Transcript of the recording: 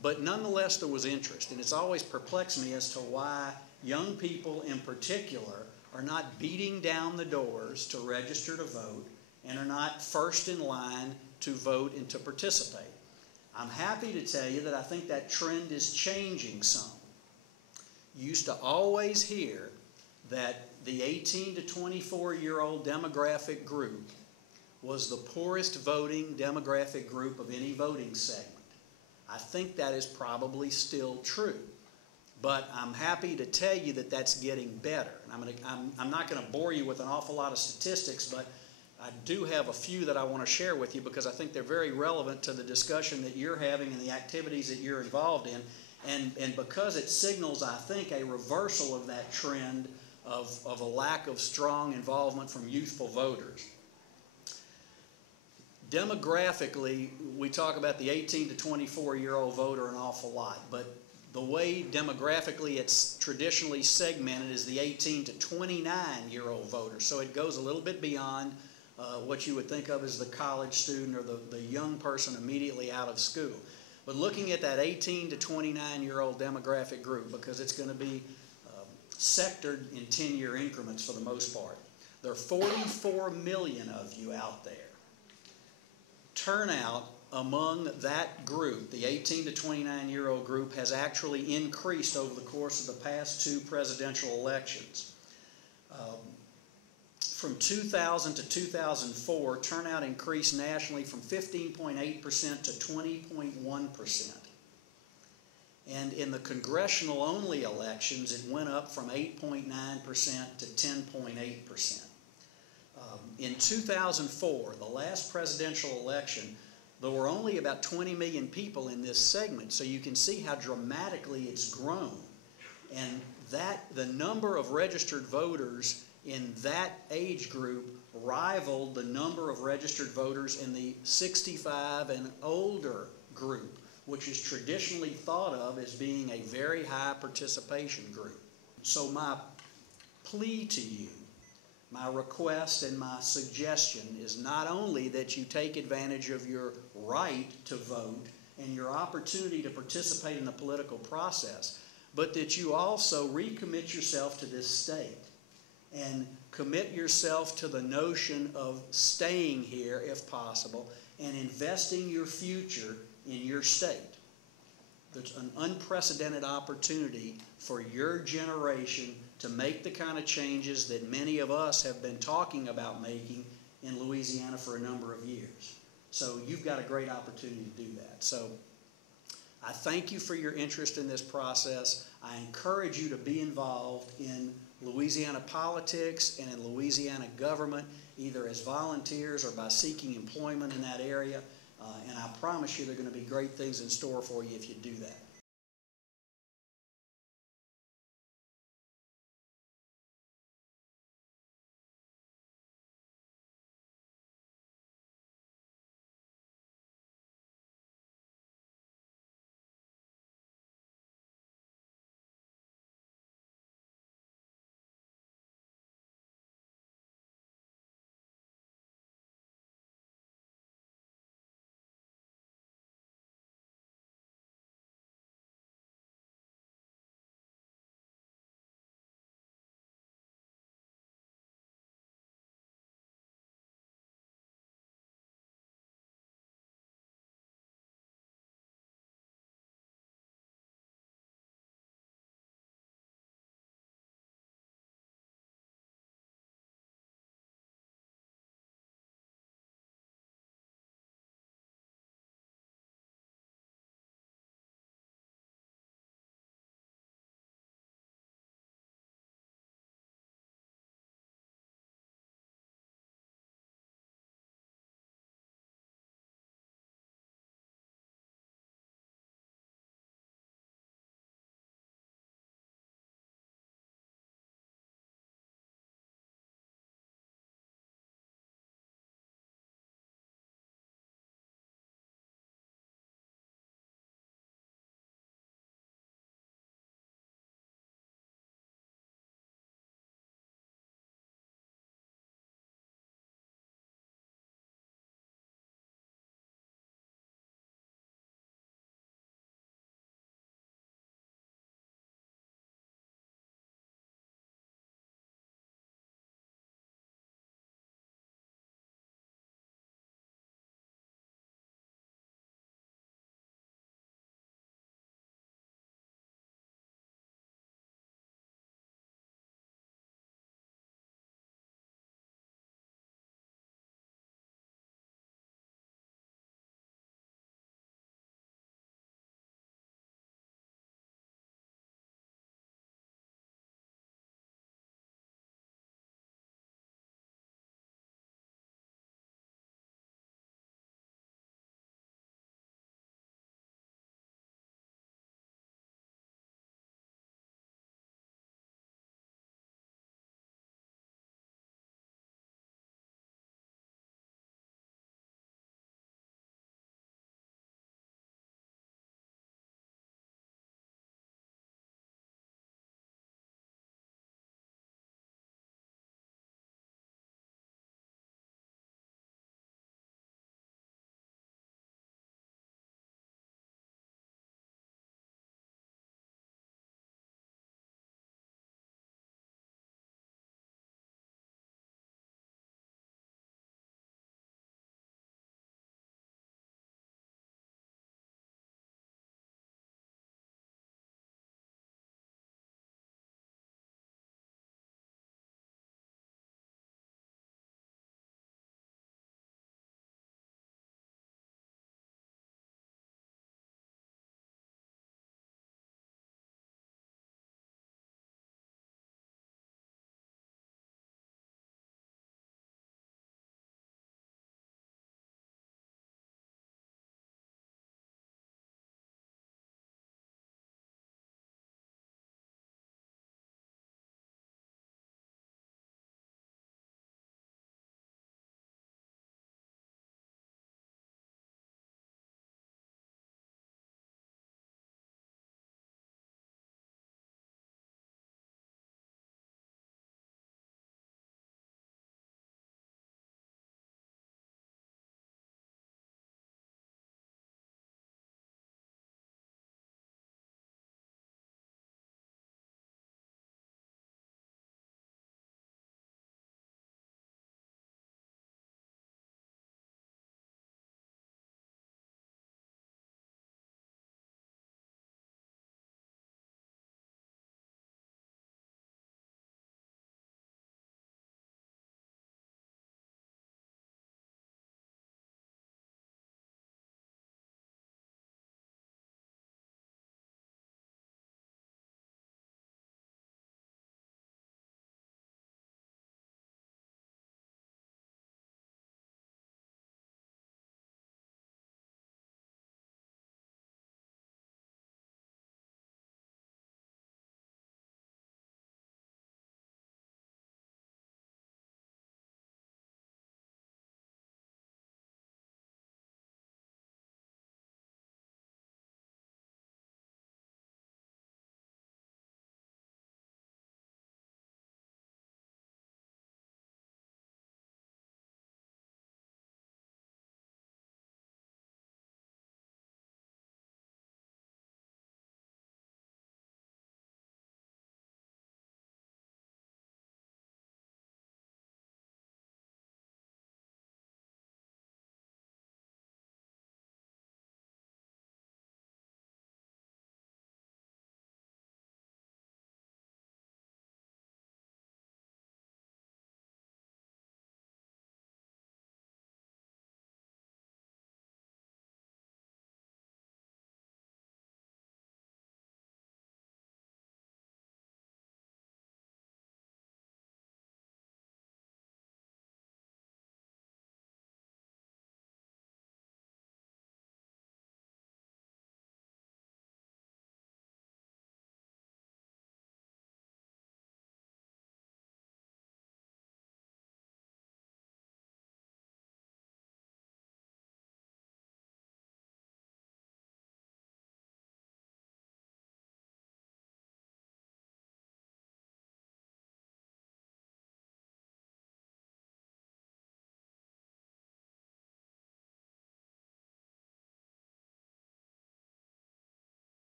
But nonetheless, there was interest, and it's always perplexed me as to why young people in particular are not beating down the doors to register to vote and are not first in line to vote and to participate. I'm happy to tell you that I think that trend is changing some. You used to always hear that the 18 to 24-year-old demographic group was the poorest voting demographic group of any voting segment. I think that is probably still true. But I'm happy to tell you that that's getting better. And I'm not going to bore you with an awful lot of statistics, but I do have a few that I want to share with you because I think they're very relevant to the discussion that you're having and the activities that you're involved in. And because it signals, I think, a reversal of that trend of a lack of strong involvement from youthful voters. Demographically, we talk about the 18 to 24-year-old voter an awful lot, but the way demographically it's traditionally segmented is the 18 to 29-year-old voter. So it goes a little bit beyond what you would think of as the college student or the young person immediately out of school. But looking at that 18 to 29-year-old demographic group, because it's going to be sectored in 10-year increments for the most part, there are 44 million of you out there. Turnout among that group, the 18 to 29-year-old group, has actually increased over the course of the past two presidential elections. From 2000 to 2004, turnout increased nationally from 15.8% to 20.1%. And in the congressional-only elections, it went up from 8.9% to 10.8%. In 2004, the last presidential election, there were only about 20 million people in this segment, so you can see how dramatically it's grown. And the number of registered voters in that age group rivaled the number of registered voters in the 65 and older group, which is traditionally thought of as being a very high participation group. So my plea to you, my request and my suggestion is not only that you take advantage of your right to vote and your opportunity to participate in the political process, but that you also recommit yourself to this state and commit yourself to the notion of staying here if possible and investing your future in your state. There's an unprecedented opportunity for your generation to make the kind of changes that many of us have been talking about making in Louisiana for a number of years. So you've got a great opportunity to do that. So I thank you for your interest in this process. I encourage you to be involved in Louisiana politics and in Louisiana government, either as volunteers or by seeking employment in that area. And I promise you there are going to be great things in store for you if you do that.